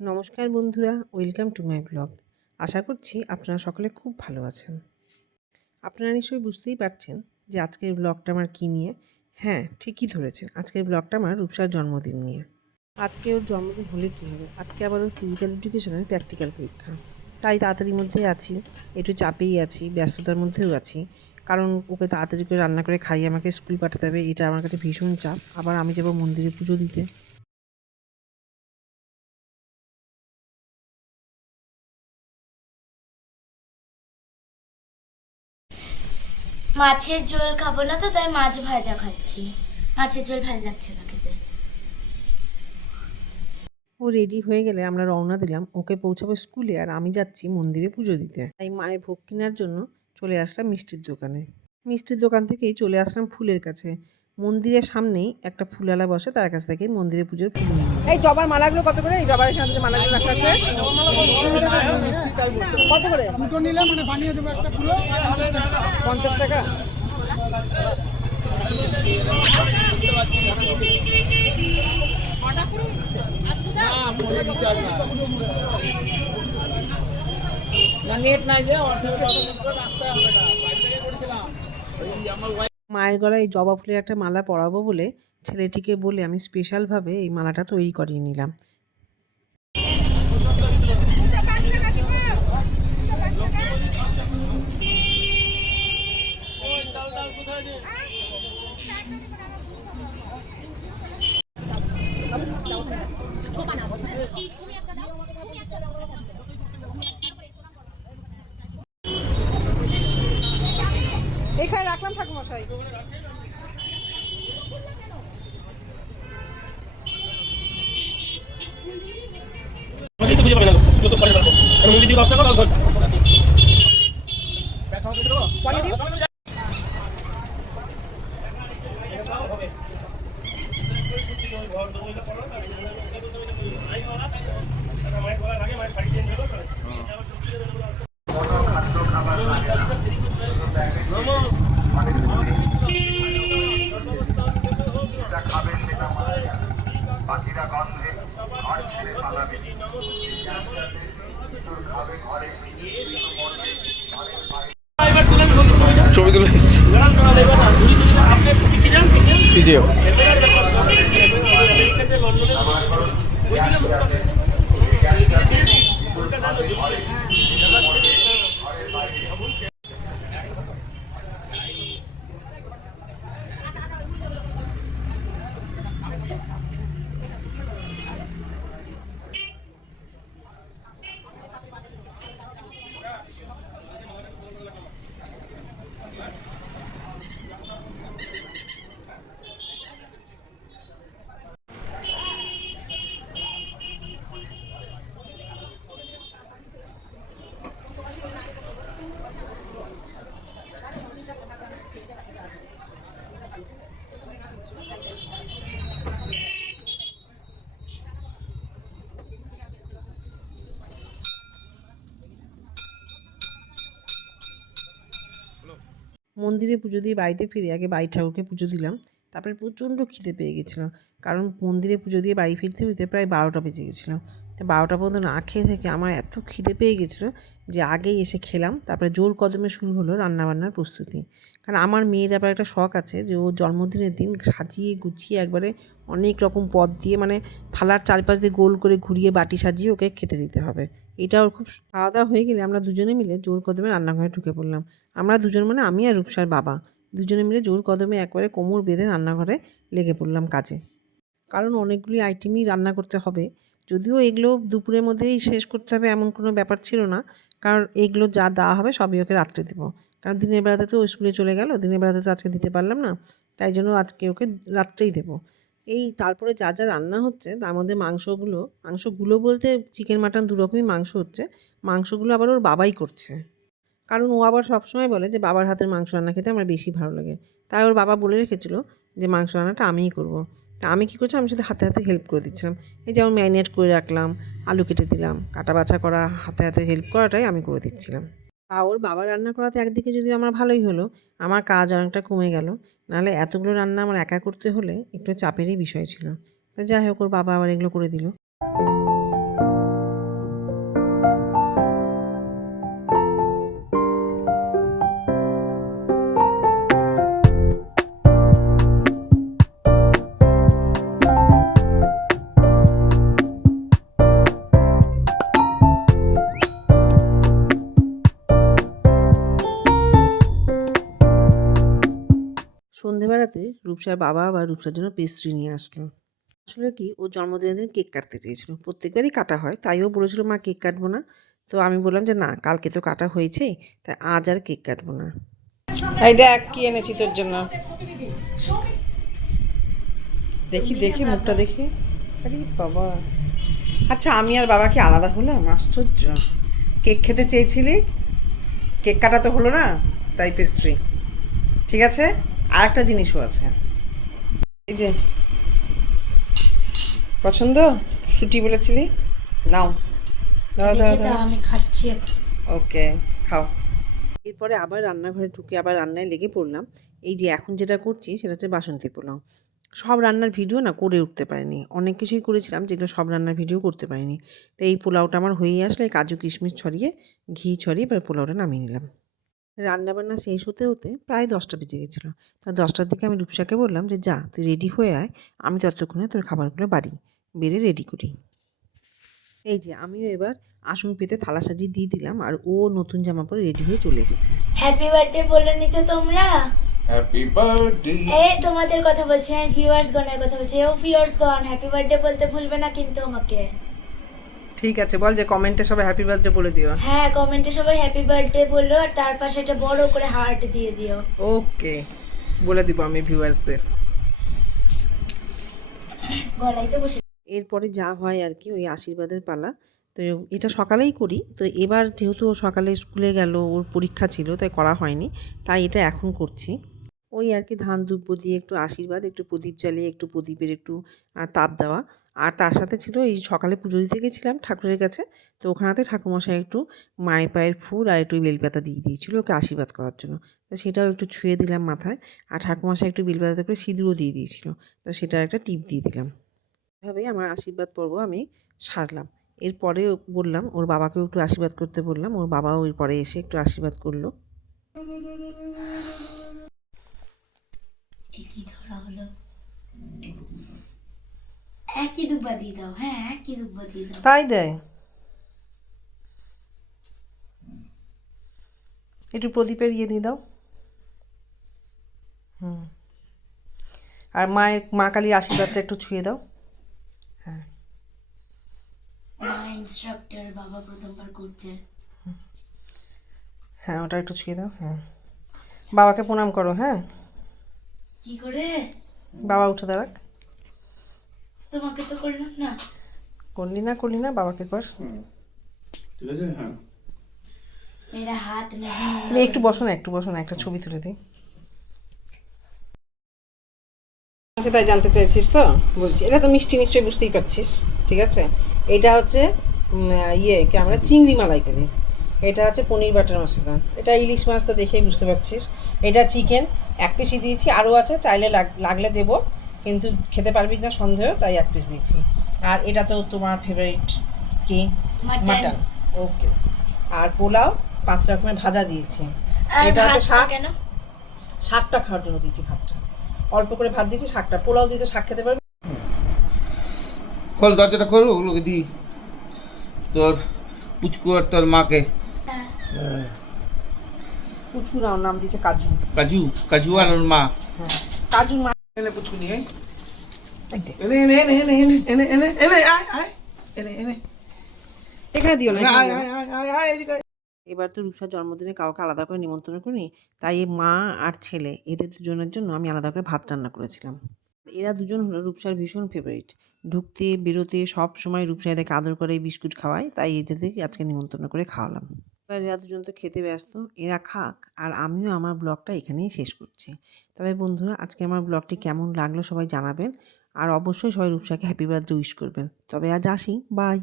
নমস্কার বন্ধুরা, welcome to my blog. আশা করছি আপনারা সকলে খুব ভালো আছেন। আপনারা নিশ্চয়ই বুঝতেই পারছেন যে আজকের ব্লগটা আমার কী নিয়ে। হ্যাঁ, ঠিকই ধরেছেন, আজকের ব্লগটা আমার রূপসার জন্মদিন নিয়ে। আজকে ওর জন্মদিন হলে কী হবে, আজকে আবার ওর ফিজিক্যাল এডুকেশনের প্র্যাকটিক্যাল পরীক্ষা। তাই তাড়াতাড়ির মধ্যেই আছি, একটু চাপেই আছি, ব্যস্ততার মধ্যেও আছি। কারণ ওকে তাড়াতাড়ি করে রান্না করে খাইয়ে আমাকে স্কুল পাঠাতে হবে, এটা আমার কাছে ভীষণ চাপ। আবার আমি যাবো মন্দিরে পুজো দিতে। মাছের ঝোল খাবো না তো, তাই মাছ ভাজা খাচ্ছি। মাছের ঝোল ভালো লাগছে না খেতে। ও রেডি হয়ে গেলে আমরা রওনা দিলাম, ওকে পৌঁছাবো স্কুলে আর আমি যাচ্ছি মন্দিরে পুজো দিতে। তাই মায়ের ভোগ কেনার জন্য চলে আসলাম মিষ্টির দোকানে। মিষ্টির দোকান থেকেই চলে আসলাম ফুলের কাছে। মন্দিরের সামনেই একটা ফুলওয়ালা বসে, তার কাছ থেকে মন্দিরে পুজোর ফুল নিয়ে নিলাম। এই জবার মালাগুলো কত করে? এই জবার এখানে যে মালাগুলো রাখা আছে কত করে? দুটো নিলে মানে বানিয়ে দেবো একটা পুরো 50 টাকা। 50 টাকা। নেট নাই যে রাস্তায় আমরা বাইরে থেকে করেছিলাম। মায়ের গলায় এই জবা ফুলের একটা মালা পরাবো বলে ছেলেটিকে বলে আমি স্পেশালভাবে এই মালাটা তৈরি করিয়ে নিলাম। এখানে রাখলাম ঠাকুমশাই। পাখিরা গন্ধে ঘর ছেড়ে পালাবে, ছবি তুলে পিছিয়ে মন্দিরে পুজো দিয়ে বাড়িতে ফিরে আগে বাড়ির ঠাকুরকে পুজো দিলাম। তারপরে প্রচণ্ড খিদে পেয়ে গেছিলো, কারণ মন্দিরে পুজো দিয়ে বাড়ি ফিরতে ফিরতে প্রায় 12টা বেজে গেছিলো। তো 12টা পর্যন্ত না খেয়ে থেকে আমার এত খিদে পেয়ে গেছিলো যে আগেই এসে খেলাম। তারপরে জোর কদমে শুরু হলো রান্নাবান্নার প্রস্তুতি। কারণ আমার মেয়ের আবার একটা শখ আছে যে ও জন্মদিনের দিন সাজিয়ে গুছিয়ে একবারে অনেক রকম পদ দিয়ে, মানে থালার চারপাশ দিয়ে গোল করে ঘুরিয়ে বাটি সাজিয়ে ওকে খেতে দিতে হবে। এটা ওর খুব। খাওয়া দাওয়া হয়ে গেলে আমরা দুজনে মিলে জোর কদমে রান্নাঘরে ঢুকে পড়লাম। আমরা দুজন মানে আমি আর রূপসার বাবা দুজনে মিলে জোর কদমে একবারে কোমর বেঁধে রান্নাঘরে লেগে পড়লাম কাজে। কারণ অনেকগুলি আইটেমই রান্না করতে হবে। যদিও এগুলো দুপুরের মধ্যেই শেষ করতে হবে এমন কোনো ব্যাপার ছিল না, কারণ এগুলো যা দেওয়া হবে সবই ওকে রাত্রে দেবো। কারণ দিনের বেলাতে তো স্কুলে চলে গেল, দিনের বেলাতে তো আজকে দিতে পারলাম না, তাই জন্য আজকে ওকে রাত্রেই দেবো। এই তারপরে যা যা রান্না হচ্ছে তার মধ্যে মাংসগুলো বলতে চিকেন মাটন দু রকমই মাংস হচ্ছে। মাংসগুলো আবার ওর বাবাই করছে, কারণ ও আবার সবসময় বলে যে বাবার হাতের মাংস রান্না খেতে আমার বেশি ভালো লাগে। তাই ওর বাবা বলে রেখেছিল যে মাংস রান্নাটা আমিই করব। তা আমি কী করছি, আমি শুধু হাতে হাতে হেল্প করে দিচ্ছিলাম। এই যেমন ম্যারিনেট করে রাখলাম, আলু কেটে দিলাম, কাটা বাছা করা, হাতে হাতে হেল্প করাটাই আমি করে দিচ্ছিলাম। তা ওর বাবা রান্না করাতে একদিকে যদি আমার ভালোই হলো, আমার কাজ অনেকটা কমে গেল। নাহলে এতগুলো রান্না আমার একা করতে হলে একটু চাপেরই বিষয় ছিল। তা যাই হোক, ওর বাবা আবার এগুলো করে দিল। রূপসার বাবা আবার রূপসার জন্য পেস্ট্রি নিয়ে আসলো। আসলে কি ও জন্মদিনের দিন কেক কাটতে চেয়েছিল, প্রত্যেকবারই কাটা হয়, তাই ও বলেছিল মা কেক কাটবো না। তো আমি বললাম যে না, কালকে তো কাটা হয়েছেই, তাই আজ আর কেক কাটবো না। এই দেখ কি এনেছি তোর জন্য, দেখি দেখি মুখটা দেখি। আরে বাবা, আচ্ছা আমি আর বাবা কি আলাদা হলাম? আশ্চর্য। কেক খেতে চেয়েছিলি, কেক কাটা তো হলো না, তাই পেস্ট্রি। ঠিক আছে, আর একটা জিনিসও আছে, এই যে পছন্দ, ছুটি বলেছিলি, নাও। ধরো ধরো রেখে দাও, ধরো। আমি খাচ্ছি এখন। ওকে, খাও। এরপরে আবার রান্নাঘরে ঢুকে আবার রান্নায় লেগে পড়লাম। এই যে এখন যেটা করছি সেটা হচ্ছে বাসন্তী পোলাও। সব রান্নার ভিডিও না করে উঠতে পারিনি, অনেক কিছুই করেছিলাম যেগুলো সব রান্নার ভিডিও করতে পারিনি। তো এই পোলাওটা আমার হয়েই আসলে কাজু কিশমিশ ছড়িয়ে ঘি ছড়িয়ে এবার পোলাওটা নামিয়ে নিলাম। রান্নাবান্না শেষ হতে হতে প্রায় 10টা বেজে গেছিলো। তা 10টার দিকে আমি রূপসাকে বললাম যে যা তুই রেডি হয়ে আয়, আমি ততক্ষণে তোর খাবারগুলো বাড়ি বেড়ে রেডি করি। এই যে আমিও এবার আসন পেতে থালা সাজিয়ে দিয়ে দিলাম, আর ও নতুন জামা পরে রেডি হয়ে চলে এসেছে। হ্যাপি বার্থডে বলে নিতে তোমরা। Happy birthday. এই তোমাদের কথা বলছি, আমি ভিউয়ার্স গণের কথা বলছি। ও ভিউয়ার্স গণ, হ্যাপি বার্থডে বলতে ভুলবে না কিন্তু আমাকে। ঠিক আছে, বল যে কমেন্টে সবাই হ্যাপি বার্থডে বলে দিও। হ্যাঁ, কমেন্টে সবাই হ্যাপি বার্থডে বললো, আর তার পাশে একটা বড় করে হার্ট দিয়ে দিও। ওকে, বলে দিব আমি ভিউয়ার্সদের। গলায় তো বসে। এরপরে যা হয় আর কি, ওই আশীর্বাদের পালা। তো এটা সকালেই করি, তো এবার যেহেতু ও সকালে স্কুলে গেল, ওর পরীক্ষা ছিল, তাই করা হয়নি, তাই এটা এখন করছি। ওই আর কি ধান দুব্বো দিয়ে একটু আশীর্বাদ, একটু প্রদীপ জ্বালিয়ে একটু প্রদীপের একটু তাপ দেওয়া। আর তার সাথে ছিল এই সকালে পুজো দিতে গেছিলাম ঠাকুরের কাছে, তো ওখানেতে ঠাকুরমশাই একটু মায়ের পায়ের ফুল আর একটু বেলপাতা দিয়ে দিয়েছিল ওকে আশীর্বাদ করার জন্য। তো সেটাও একটু ছুঁয়ে দিলাম মাথায়, আর ঠাকুরমশাই একটু বেলপাতা করে সিঁদুরও দিয়ে দিয়েছিল, তো সেটার একটা টিপ দিয়ে দিলাম। এভাবেই আমার আশীর্বাদ পর্ব আমি সারলাম। এরপরে বললাম ওর বাবাকেও একটু আশীর্বাদ করতে বললাম, ওর বাবাও এরপরে এসে একটু আশীর্বাদ করলো। কি ধরা হলো, একই দুব্বা দিয়ে দাও। হ্যাঁ, একই দুব্বা দিয়ে দাও। তাই দেয়, একটু প্রদীপের ইয়ে দিয়ে দাও। আর মা কালীর আশীর্বাদটা একটু ছুঁয়ে দাও। মা ইনস্ট্রাক্টর, বাবা প্রথমবার করছে। হ্যাঁ, ওটা একটু ছুঁয়ে দাও। হ্যাঁ, বাবাকে প্রণাম করো। হ্যাঁ, কি করে? বাবা উঠে দাঁড়াক। তোমাকে তো করলাম না। করলি না, বাবাকে কর। ঠিক আছে, হ্যাঁ। মেরা হাত नहीं। তুমি একটু বসো না, একটা ছবি তুলে দিই। আচ্ছা, তাই জানতে চাইছিস তো, বলছি এটা তো মিষ্টি, নিশ্চয়ই বুঝতেই পারছিস। ঠিক আছে, এটা হচ্ছে কি আমরা চিংড়ি মালাইকারি, এটা হচ্ছে পনির বাটার মশলা, এটা ইলিশ মাছ তো দেখেই বুঝতে পারছিস। এটা চিকেন 1 পিসই দিয়েছি, আরও আছে, চাইলে লাগলে দেবো, কিন্তু খেতে পারবি না সন্দেহ, তাই 1 পিস দিয়েছি। আর এটা তো তোমার ফেভারিট কি, মাটন। ওকে। আর পোলাও 5 রকমের ভাজা দিয়েছি। আর এটা হচ্ছে ভাতটা শাক, কেন? শাকটা খাওয়ার জন্য দিয়েছি, ভাতটা অল্প করে ভাত দিয়েছি, শাকটা, পোলাও দিয়ে তো শাক খেতে পারবি। খোল, দরজাটা খোল, ওগুলোকে দি তোর পুচকু আর তোর মাকে। পুচকু নাম দিয়েছে কাজু। কাজু আর ওর মা। হ্যাঁ, কাজু মা। এনে পুচকু নিয়ে এই দে। এনে এখানে দিও না, এখানে দিও না। এদিকে এবার তো রূপসার জন্মদিনে কাউকে আলাদা করে নিমন্ত্রণ করিনি, তাই এই মা আর ছেলে এদের দুজনের জন্য আমি আলাদা করে ভাত রান্না করেছিলাম। এরা দুজন হলো রূপসার ভীষণ ফেভারিট, ঢুকতে বেরোতে সব সময় রূপসা এদেরকে আদর করে বিস্কুট খাওয়ায়, তাই এদেরকে আজকে নিমন্ত্রণ করে খাওয়ালাম। এবার এরা দুজন তো খেতে ব্যস্ত, এরা খাক, আর আমিও আমার ব্লগটা এখানেই শেষ করছি। তবে বন্ধুরা, আজকে আমার ব্লগটি কেমন লাগলো সবাই জানাবেন, আর অবশ্যই সবাই রূপসাকে হ্যাপি বার্থডে উইশ করবেন। তবে আজ আসি, বাই।